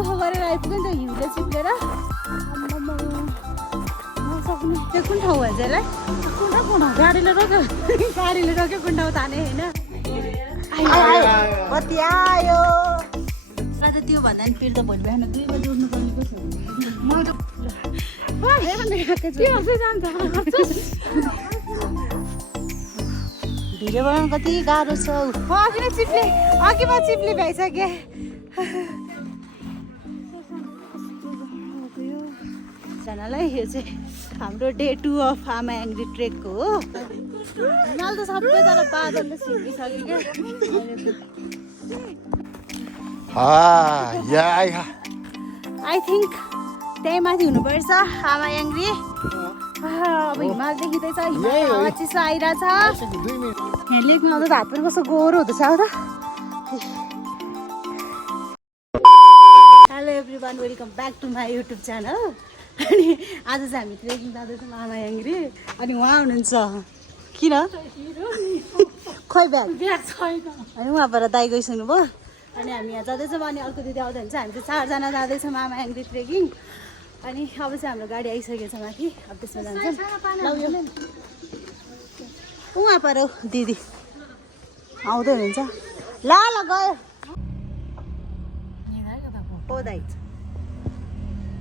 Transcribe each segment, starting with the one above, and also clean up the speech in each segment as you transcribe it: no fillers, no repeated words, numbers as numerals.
दुःख गरेर आइपुग्यो नि त हिउँले चिप्लेर नसक्ने त्यो कुन ठाउँ भन्छ यसलाई कुन ठाउँ गाडीले रोक्यो कुन ठाउँ ताने होइन बत्ती आयो आज त्यो भन्दा नि फेरि त भोलि बिहान 2 बजी उठ्नु पर्ने पो भिडियो बनाउनु कति गाह्रो छ अघिमा चिप्ले भइसके जनालाई यो चाहिँ हाम्रो डे 2 अफ आमा एङ्ग्री ट्रेकको हो हिमाल त सबैजना बादलले सिकिसक्यो क्या आई थिङ्क त्यही माथि हुनुपर्छ आमा एङ्ग्री अब हिमाल देखिँदैछ हिमाल हावा चिसो आइरहेछ यहाँ लेकमा त हात पनि कस्तो गोरो हुँदैछ अब त hello everyone welcome back to my YouTube channel अनि आज चाहिँ हामी ट्रेकिङ जाँदैछौँ आमा एङ्ग्री अनि उहाँ हुनुहुन्छ किन खोइ ब्याग छैन अनि उहाँबाट दाइ गइसक्नु भयो अनि हामी यहाँ जाँदैछौँ अनि अर्को दिदी आउँदा हुन्छ हामी चाहिँ 4 जना जाँदैछौँ आमा एङ्ग्री ट्रेकिङ अनि अब चाहिँ हाम्रो गाडी आइसकेको छ माथि अब त्यसमा जान्छौँ उहाँ पर दिदी आउँदै हुनुहुन्छ ल गयो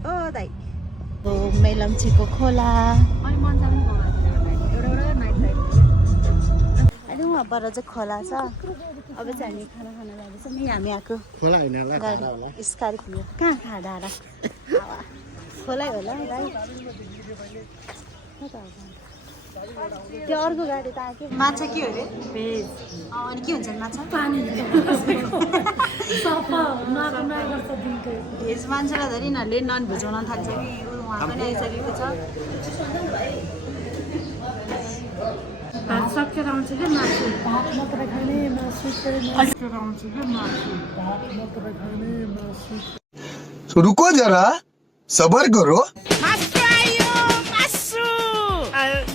ओ दाइ मेलम्चीको खोला अनि उहाँ पर चाहिँ खोला छ अब चाहिँ हामी खाना खान जाँदैछौँ यहीँ हामी आएको स्कर्पियो कहाँ कहाँ डाँडा खोलै होला दाइ त्यो अर्को गाडी त आएको माछा के हो अरे भेज अनि के हुन्छ माछा पानी भेज मान्छेलाई धरि यिनीहरूले नन भेज बनाउन थाल्छ कि उहाँ पनि आइसकेको छ भात सकेर आउँछ क्या मासु भात मात्र खाने मासु सकेर आउँछ क्या मासु भात मात्र खाने मासु रुको जरा सबर करो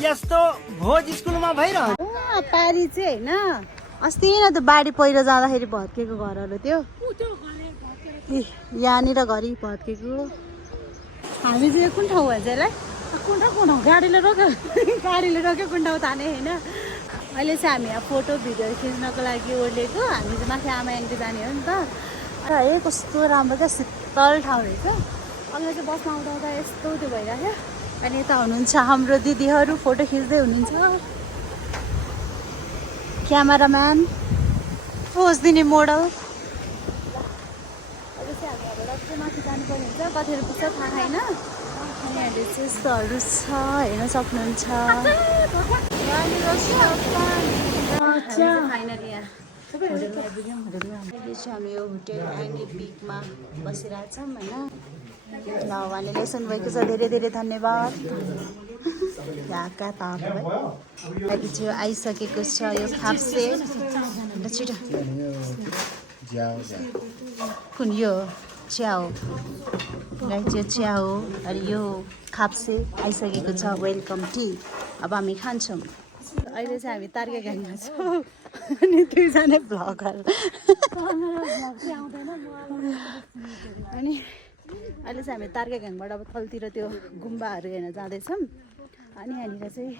यस्तो भोज स्कुलमा भइरह्यो पारी चाहिँ होइन अस्ति न त बाढी पहिरो जाँदाखेरि भत्केको घरहरू त्यो यहाँनिर घरि भत्केको हामी चाहिँ कुन ठाउँ भन्छ यसलाई कुन ठाउँ गाडीले रोक्यो कुन ठाउँ ताने होइन अहिले चाहिँ हामी यहाँ फोटो भिडियो खिच्नको लागि ओर्लेको हामी चाहिँ माथि आमा एङ्ग्री जाने हो नि त है कस्तो राम्रो क्या शीतल ठाउँ रहेछ अघि चाहिँ बसमा आउँदा यस्तो त्यो भइरहेको अनि यता हुनुहुन्छ हाम्रो दिदीहरू फोटो खिच्दै हुनुहुन्छ क्यामेराम्यान पोज दिने मोडल अब चाहिँ हामी अब लक्ष्य माथि जानुपर्ने हुन्छ कतिहरू पुग्छ थाहा छैन अनि यहाँले चाहिँ यस्तोहरू छ हेर्न सक्नुहुन्छ फाइनली यहाँ होटेलमा आइपुग्यौँ अहिले चाहिँ हामी यो होटेल एङ्ग्री पिकमा बसिरहेछौँ होइन ल उहाँले सुन्नुभएको छ धेरै धेरै धन्यवाद यहाँका तपाईँलाई अहिले चाहिँ आइसकेको छ यो खाप्से छिटो कुन यो च्याउ गाई चाहिँ च्याउ अनि यो खाप्से आइसकेको छ वेलकम टी अब हामी खान्छौँ अहिले चाहिँ हामी तार्के घाङमा छौँ अनि 2 जना भ्लगर अनि अहिले चाहिँ हामी तार्के घाङबाट अब तलतिर त्यो गुम्बाहरू हेर्न जाँदैछौँ अनि यहाँनिर चाहिँ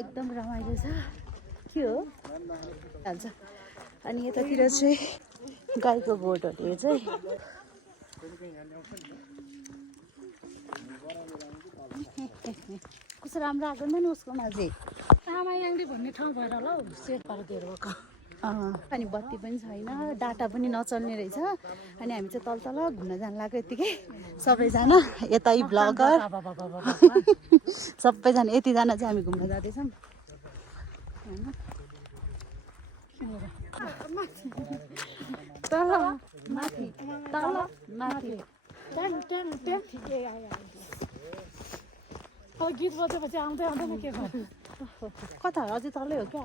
एकदम रमाइलो छ के हो हाल्छ अनि यतातिर चाहिँ गाईको गोठहरू चाहिँ कस्तो राम्रो आएको नि उसकोमा चाहिँ आमा एङ्ग्री भन्ने ठाउँ भएर होला हौ शेर्पाहरू भएको अनि बत्ती पनि छैन डाटा पनि नचल्ने रहेछ अनि हामी चाहिँ तल घुम्न जानु लाग्यो यतिकै सबैजना यतै ब्लगर सबैजना यतिजना चाहिँ हामी घुम्न जाँदैछौँ तल माथि अब गीत बजेपछि आउँदै आउँदैन के भयो कता अझै तलै हो क्या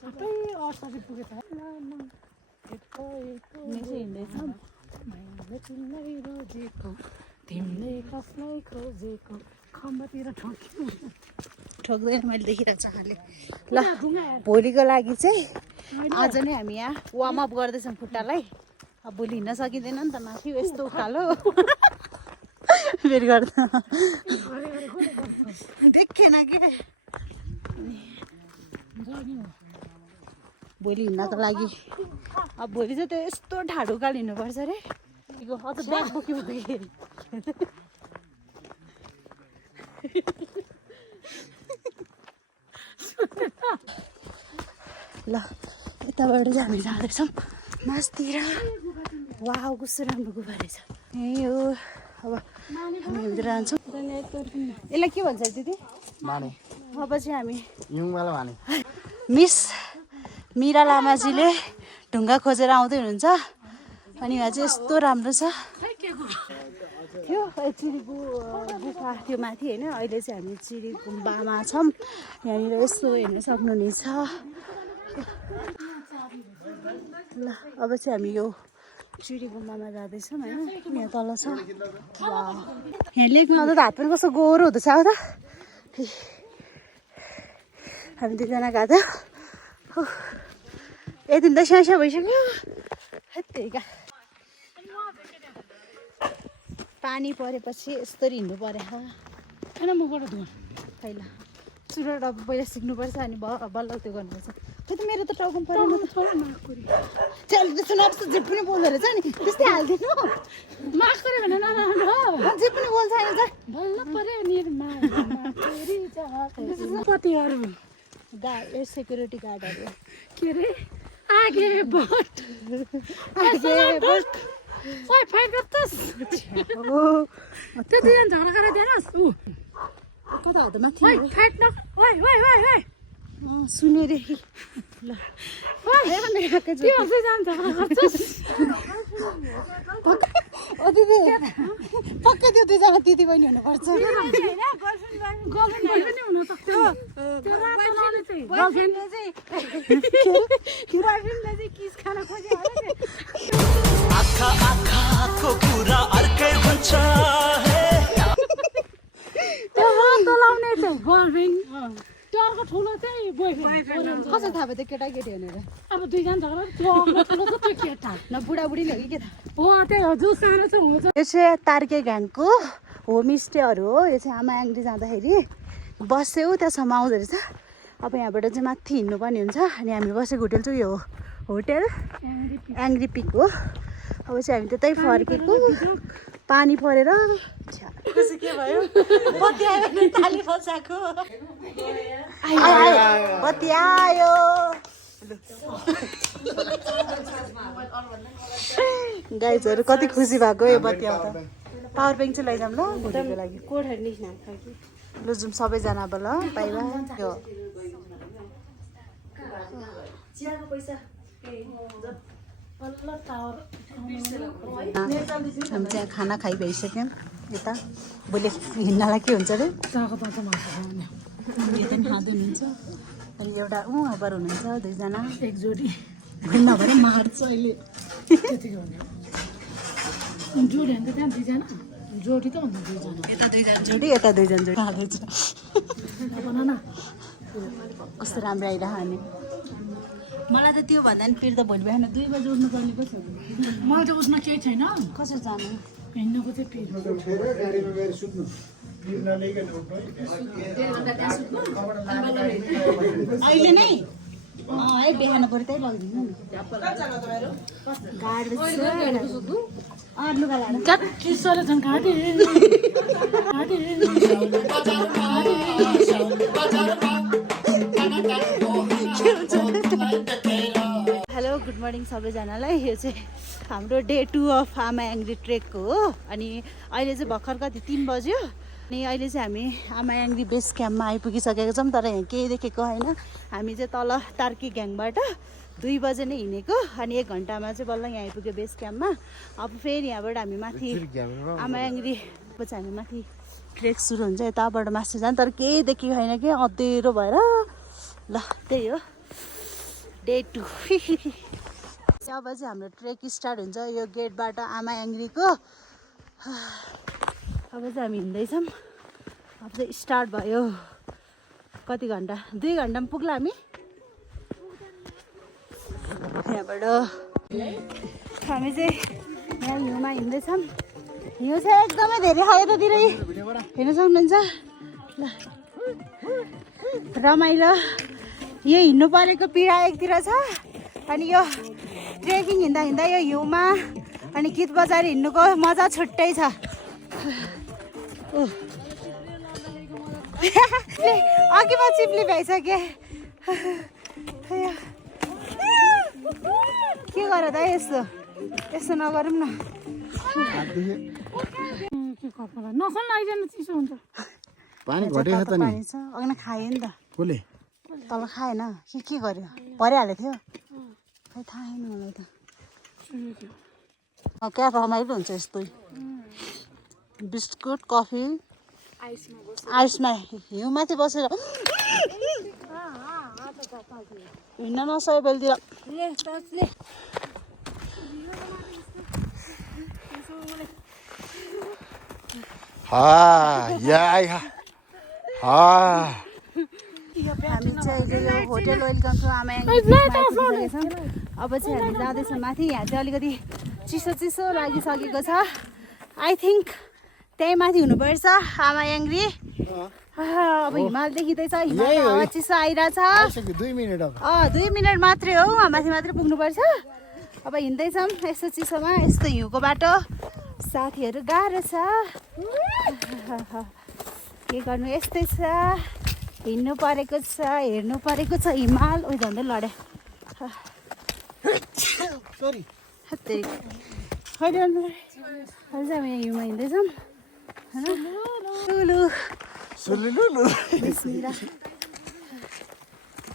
सबै अर्थले पुगे त हिँड्दैछौँ तिमीले कसलाई खोजेको खम्बातिर ठोक्दैन मैले देखिरहेको छु खालि ल भोलिको लागि चाहिँ आज नै हामी यहाँ वार्म अप गर्दैछौँ खुट्टालाई अब भोलि हिँड्न सकिँदैन नि त माथि यस्तो उकालो फेरि गर्दा देखेन के भोलि हिँड्नको लागि अब भोलि चाहिँ त्यो यस्तो ढाडु उकालो हिँड्नुपर्छ अरे अझ ब्याग बोकिबोक्दाखेरि ल यताबाट चाहिँ हामी जाँदैछौँ मासतिर वाउ कस्तो राम्रो गुफा रहेछ यही हो अब हामी भित्र जान्छौँ यसलाई के भन्छ दिदी अब चाहिँ हामी मिस मिरा लामाजीले ढुङ्गा खोजेर आउँदै हुनुहुन्छ अनि यहाँ चाहिँ यस्तो राम्रो छ थियो चिरी गुफा त्यो माथि होइन अहिले चाहिँ हामी चिरी गुम्बामा छौँ यहाँनिर यसो हेर्न सक्नुहुनेछ ल अब चाहिँ हामी यो चिरी गुम्बामा जाँदैछौँ होइन यहाँ तल छ यहाँ लेकमा त हात पनि कस्तो गोरो हुँदैछ अब त हामी दुईजना गएको थियो यति त स्यास्या भइसक्यो त्यही पानी परेपछि यस्तरी हिँड्नु पऱ्यो होइन म गएर धुवा पहिला सुरट अब पहिला सिक्नुपर्छ अनि बल्ल त्यो गर्नुपर्छ त्यो त मेरो त टाउको परेन चल त्यस्तो नर्स जे पनि बोल्दो रहेछ नि त्यस्तै हालिदिनु माफ गऱ्यो भने नराम्रो जे पनि बोल्छ होइन बल्ल पऱ्यो निर्माहरू गार्ड सेक्युरिटी गार्डहरू के अरे आगे बट ओइ फाइट गर्छस् त्यो दुईजना झगडा गरेर दिएनस् ऊ कता हात माथि ओइ फाइट न ओइ ओइ ओइ ओइ सुन्यो रे ल ओइ त्यो दुईजना झगडा गर्छस् ओ दिदी पक्कै त्यो दुईजना दिदी बहिनी हुनुपर्छ गर्लफ्रेन्ड पनि हुन सक्छ त्यो रातो लाउने चाहिँ गर्लफ्रेन्डले चाहिँ किस खान खोज्यो आखा आखाको कुरा अर्कै हुन्छ त्यो रातो लाउने चाहिँ गर्लफ्रेन्ड त्यो अर्को ठुलो चाहिँ बोयफ्रेन्ड कसरी थाहा भयो त्यो केटाकेटी भनेर अब दुईजना झगडा त्यो अर्को ठुलो छ त्यो केटा न बुढाबुढीले हो कि के थाहा हो त्यही हो जो सानो चाहिँ हुन्छ यो चाहिँ तार्के घाङको होमस्टेहरू हो यो चाहिँ आमा याङ्री जाँदाखेरि बस्यो त्यहाँसम्म आउँदो रहेछ अब यहाँबाट चाहिँ माथि हिँड्नुपर्ने हुन्छ अनि हामी बसेको होटेल चाहिँ यो होटेल याङ्री पिक हो अब चाहिँ हामी त्यतै फर्केको पानी परेर के भयो बत्ती आयो ताली बसाएको बत्ती आयो गाइजहरू कति खुसी भएको यो बत्ती आउँदा पावर ब्याङ्क चाहिँ लैजाऊँ ल भोलिको लागि लु जाउँ सबैजना अब ल बाई बाई यो हामी चाहिँ खाना खाइ भइसक्यौँ यता भोलि हिँड्नलाई के हुन्छ अरे चाको पाँच मासु यता पनि खाँदै हुनुहुन्छ अनि एउटा अबर हुनुहुन्छ दुईजना एक जोडी नभएर मार्छ अहिले त्यतिकै हुने जोडी अन्त त्यहाँ दुईजना जोडी त भन्दा दुईजना यता दुईजना जोडी यता दुईजना जोडी खाँदैछ भन न कस्तो राम्रो आइरह अनि मलाई त त्यो भन्दा नि फेरि त भोलि बिहान 2 बजे उठ्नु पर्ने पो छ मलाई त उसमा केही छैन कसरी जानु हिँड्नुको चाहिँ फेरि अहिले नै है बिहान पऱ्यो त्यही लगिदिनु नि गाडी लुगा लाएर कति सर झन् घाँटी हेलो गुड मर्निङ सबैजनालाई यो चाहिँ हाम्रो डे 2 अफ आमा याङ्री ट्रेकको हो अनि अहिले चाहिँ भर्खर कति 3 बज्यो अनि अहिले चाहिँ हामी आमा याङ्री बेस क्याम्पमा आइपुगिसकेको छौँ तर यहाँ केही देखेको होइन हामी चाहिँ तल तार्की घ्याङबाट 2 बजे नै हिँडेको अनि 1 घन्टामा चाहिँ बल्ल यहाँ आइपुग्यो बेस क्याम्पमा अब फेरि यहाँबाट हामी माथि आमा याङ्री पछि हामी माथि ट्रेक सुरु हुन्छ यताबाट माथि जान्छ तर केही देखेको छैन कि अँध्यारो भएर ल त्यही हो डे 2 अब चाहिँ हाम्रो ट्रेक स्टार्ट हुन्छ यो गेटबाट आमा याङ्रीको अब चाहिँ हामी हिँड्दैछौँ अब चाहिँ स्टार्ट भयो कति घन्टा 2 घन्टामा पुग्ला हामी यहाँबाट हामी चाहिँ यहाँ हिउँमा हिँड्दैछौँ हिउँ चाहिँ एकदमै धेरै छ यतातिर हेर्न सक्नुहुन्छ ल रमाइलो यो हिँड्नु परेको पीडा एकतिर छ अनि यो ट्रेकिङ हिँड्दा हिँड्दा यो हिउँमा अनि गीत बजाएर हिँड्नुको मजा छुट्टै छ अघि म चिप्ली भइसकेँ के गर त यस्तो यस्तो नगरौँ न नखान आइजानु चिसो हुन्छ पानी घटेको छ त नि पानी छ अघि खायो नि त कसले तल खाएन के गर्यो परिहालेको थियो खै थाहा छैन मलाई त क्या रमाइलो हुन्छ यस्तो बिस्कुट कफी आइसमा हिउँमाथि बसेर हिँड्न नसके बेलतिर हामी चाहिँ अहिले यो होटेल वेलकमको आमा अब चाहिँ हामी जाँदैछौँ माथि यहाँ चाहिँ अलिकति चिसो चिसो लागिसकेको छ आई थिङ्क त्यही माथि हुनुपर्छ आमा याङ्ग्री अब हिमाल देखिँदैछ हिमाल हावा चिसो आइरहेछ 2 मिनट मात्रै हो माथि मात्रै पुग्नुपर्छ अब हिँड्दैछौँ यस्तो चिसोमा यस्तो हिउँको बाटो साथीहरू गाह्रो छ के गर्नु यस्तै छ हिँड्नु परेको छ हेर्नु परेको छ हिमाल उयो झन्डै लड्यो अहिले चाहिँ हामी यहाँ हिउँमा हिँड्दैछौँ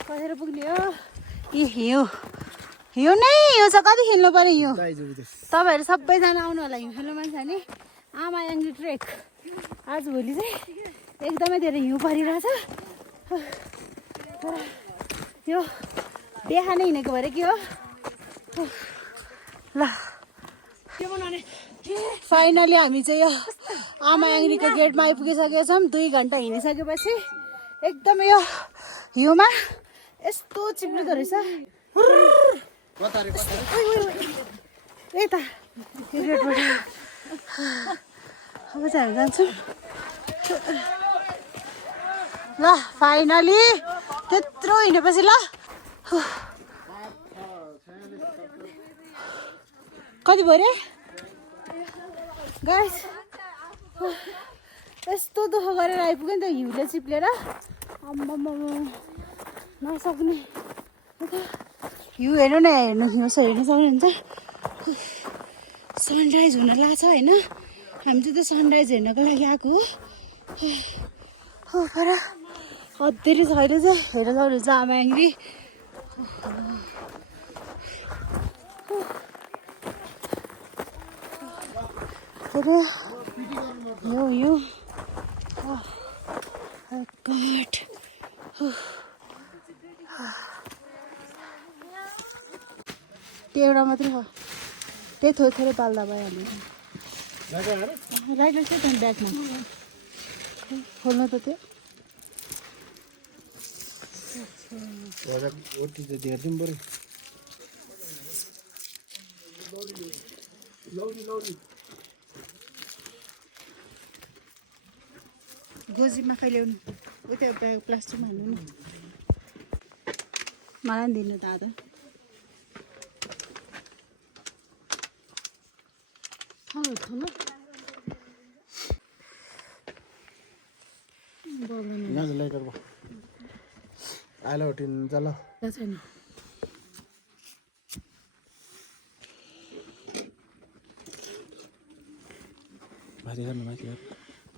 कतिखेर पुग्ने हो ए हिउँ हिउँ नै हिउँ छ कति खेल्नु पर्यो हिउँ तपाईँहरू सबैजना आउनु होला हिउँ खेल्नु मन छ नि आमा याङ्ग्री ट्रेक आज भोलि चाहिँ एकदमै धेरै हिउँ परिरहेछ तर यो देखा नै हिँडेको भएर के हो ल फाइनली हामी चाहिँ यो आमा याङ्ग्रीको गेटमा आइपुगिसकेका छौँ 2 घन्टा हिँडिसकेपछि एकदमै यो हिउँमा यस्तो चिप्लिँदो रहेछ यता यो गेटबाट अब चाहिँ हामी जान्छौँ ल फाइनली त्यत्रो हिँडेपछि ल कति भयो रे गाइस यस्तो दुःख गरेर आइपुग्यो नि त हिउँले चिप्लेर आम्मामा नसक्ने हिउँ हेर्नु न हेर्नु हिउँ हेर्नु सक्नुहुन्छ सनराइज हुन लाग्छ होइन हामी चाहिँ त्यो सनराइज हेर्नको लागि आएको हो पर अध्यरी छैन चाहिँ हेरेर सक्नुहुन्छ आमा याङ्ग्री यो गड त्यो एउटा मात्रै हो त्यही थोरै थोरै पाल्दा भयो हामी राइट राख्छ त्यहाँदेखि ब्यागमा खोल्नु त त्यो गोजीमा खै ल्याउनु उता ब्याग प्लास्टिकमा हाल्नु न मलाई पनि दिनु दादा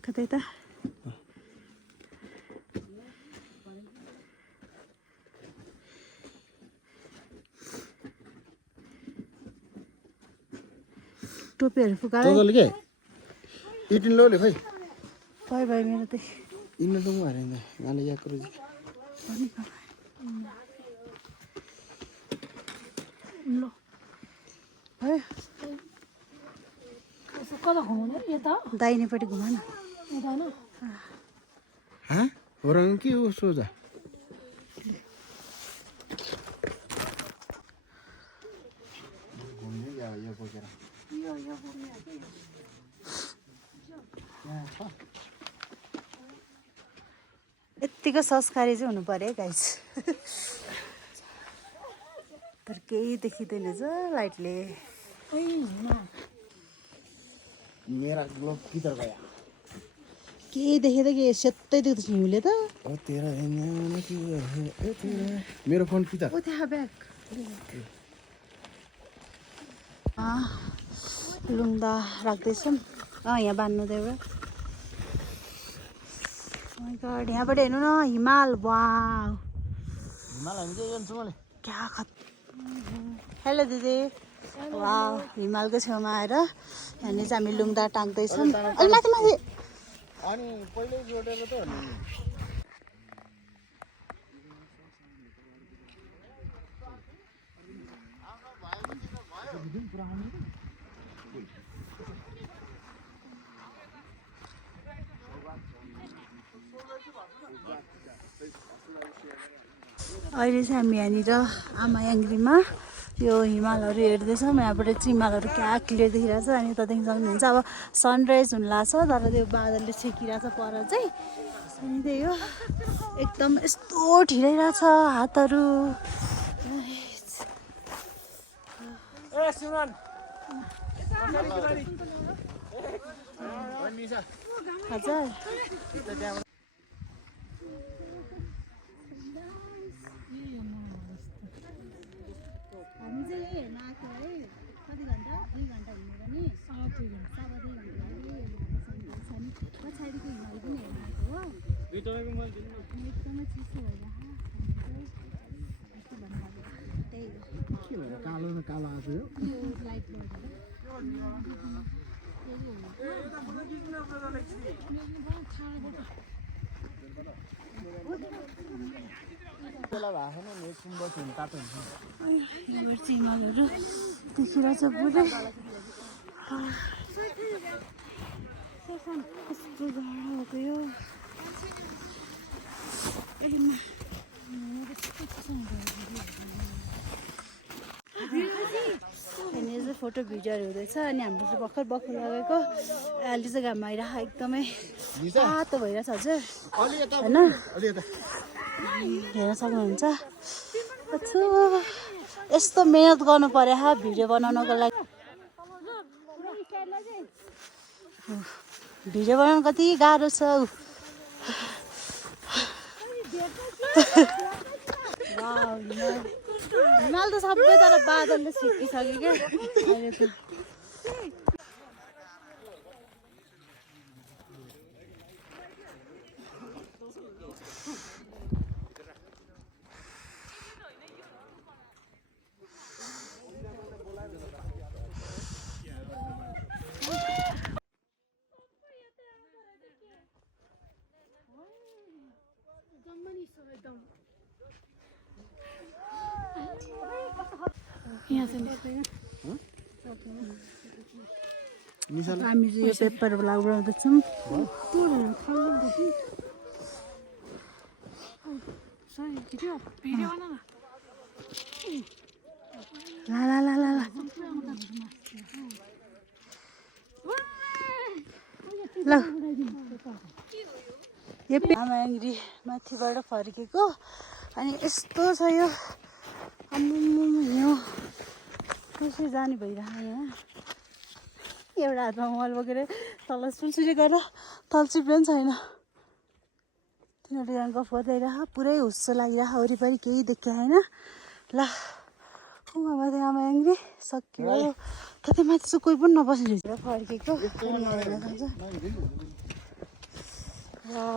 कतै त टोपीहरू फुकायो के इटिन लोले खै भयो भयो मेरो त इन्न दु हारेन गाने या करू भयो कता घुमाउने यता दाहिनेपट्टि घुमा न यता होइन हाँ orang के हो सोझा घुम्ने या यो यत्तिको संस्कारी चाहिँ हुनु पर्यो है गाइस तर केही देखिँदैन छ लाइटले मेरा ग्लोब किधर गया केही देखेँ त के सेतै देख्दैछ हिउँले त ओ तेरा ध्यान किधर है ओ तेरा मेरो फोन किधर ओ त्यहाँ ब्याग लुङ्दा राख्दैछौँ यहाँ बान्नु त एउटा गड यहाँबाट हेर्नु न हिमाल वाउ हिमाल हामी चाहिँ जान्छौँ मैले क्या खत हेलो दिदी वाउ हिमालको छेउमा आएर यहाँनिर चाहिँ हामी लुङ्दा टाङ्दैछौँ अलि माथि माथि अनि पहिल्यै जोडेर त नि अहिले चाहिँ हामी यहाँनिर आमायाङ्ग्रीमा यो हिमालहरू हेर्दैछौँ यहाँबाट चाहिँ हिमालहरू क्या क्लियर देखिरहेछ अनि यता देख्न सक्नुहुन्छ अब सनराइज हुन लाग्छ तर त्यो बादलले छेकिरहेछ पर चाहिँ अनि त्यही हो एकदम यस्तो ठिराइरहेछ हातहरू हजुर हामी चाहिँ हेर्न आएको है कति घन्टा 2 घन्टा हिँड्यो भने 2 घन्टा पछाडिको हिमाल पनि हेर्न आएको हो एकदमै चिसो भइरहेको कालो न कालो आएको यो लाइटले हिमालहरू देखिरहेछ पुरै कस्तो जाडो भएको यो यहाँनिर चाहिँ फोटो भिडियोहरू हुँदैछ अनि हाम्रो चाहिँ भर्खर बक्खु लगेको अहिले चाहिँ घाम आइरहेको एकदमै तातो भइरहेछ हजुर होइन हेर्न सक्नुहुन्छ यस्तो मेहनत गर्नु पर्यो हा भिडियो बनाउनको लागि भिडियो बनाउनु कति गाह्रो छ हिमाल त सबै तर बादलले छेकिसक्यो क्या अहिले त हामी चाहिँ यो पेपर ब्लग बनाउँदैछौँ ला ला ला ला ला ल यो आमायाङ्ग्री माथिबाट फर्केको अनि यस्तो छ यो यो कसरी जाने भइरहेको यहाँ एउटा हातमा मोबाइल बोकेर तल सुलसुली गरेर तल चिप्ले पनि छैन तिनीहरू गफ गर्दैरह पुरै हुस्सो लागिरह वरिपरि केही देखियो होइन ल माथि आमायाङ्ग्री सक्यो कतै माथि चाहिँ कोही पनि नबस्ने रहेछ फर्केको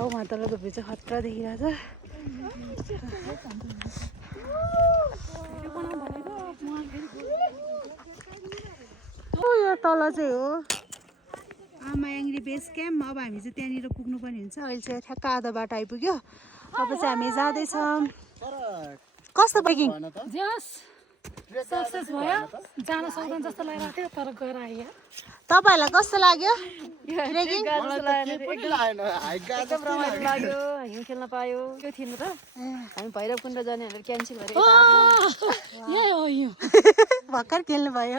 उहाँ तलको भिउ चाहिँ खतरा देखिरहेछ यो तल चाहिँ हो आमायाङ्ग्री बेस क्याम्प अब हामी चाहिँ त्यहाँनिर पुग्नुपर्ने हुन्छ अहिले चाहिँ ठ्याक्क आधा बाटो आइपुग्यो अब चाहिँ हामी जाँदैछौँ कस्तो बाइकिङ सक्सेस भयो जान सक्दैन जस्तो लागिरहेको थियो तर गएर आयो तपाईँहरूलाई कस्तो लाग्यो ट्रेकिङ एकदम रमाइलो लाग्यो हिउँ खेल्न पायो त्यो थिएन र हामी भैरवकुण्ड जाने भनेर क्यान्सल गरेको यही हो यो भर्खर खेल्नु भयो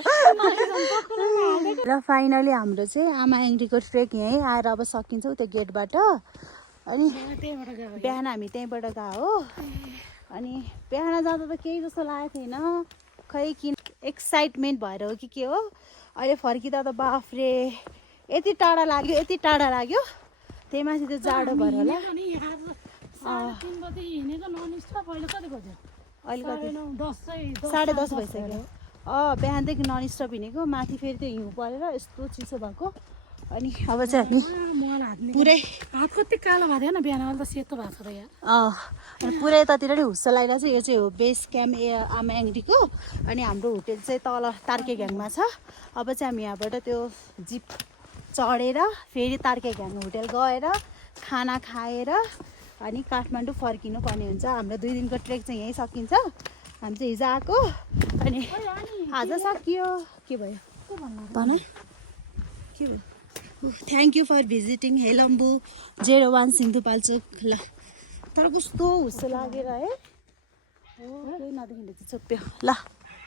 र फाइनली हाम्रो चाहिँ आमायाङडीको ट्रेक यहीँ आएर अब सकिन्छ त्यो गेटबाट अनि बिहान हामी त्यहीँबाट गयो हो अनि बिहान जाँदा त केही जस्तो लागेको थिएन खै किन एक्साइटमेन्ट भएर हो कि के हो अहिले फर्किँदा त बाफ्रे यति टाढा लाग्यो त्यही माथि त्यो जाडो भएर होला अहिले कति 10:30 भइसक्यो बिहानदेखि नन स्टप हिँडेको माथि फेरि त्यो हिउँ परेर यस्तो चिसो भएको अनि अब चाहिँ हामी पुरै हात कति कालो भएको थियो न बिहान अहिले त सेतो भएको छ र यहाँ अनि पुरै यतातिर नि हुस्स लगाइरहेको छ यो चाहिँ हो बेस क्याम्प आमायाङडीको अनि हाम्रो होटेल चाहिँ तल तार्केघ्याङमा छ अब चाहिँ हामी यहाँबाट त्यो जिप चढेर फेरि तार्केघ्याङ होटेल गएर खाना खाएर अनि काठमाडौँ फर्किनु पर्ने हुन्छ हाम्रो 2 दिनको ट्रेक चाहिँ यहीँ सकिन्छ हामी चाहिँ हिजो आएको अनि आज सकियो के भयो भन के भयो thank you for visiting Helambu 01 Sindhupalchok ल तर कस्तो हुस्सो लागेर है केही नदेखिँदा चाहिँ छोप्यो ल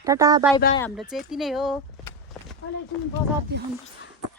टाटा बाई बाई हाम्रो चाहिँ यति नै हो अहिले बजार देखाउनुपर्छ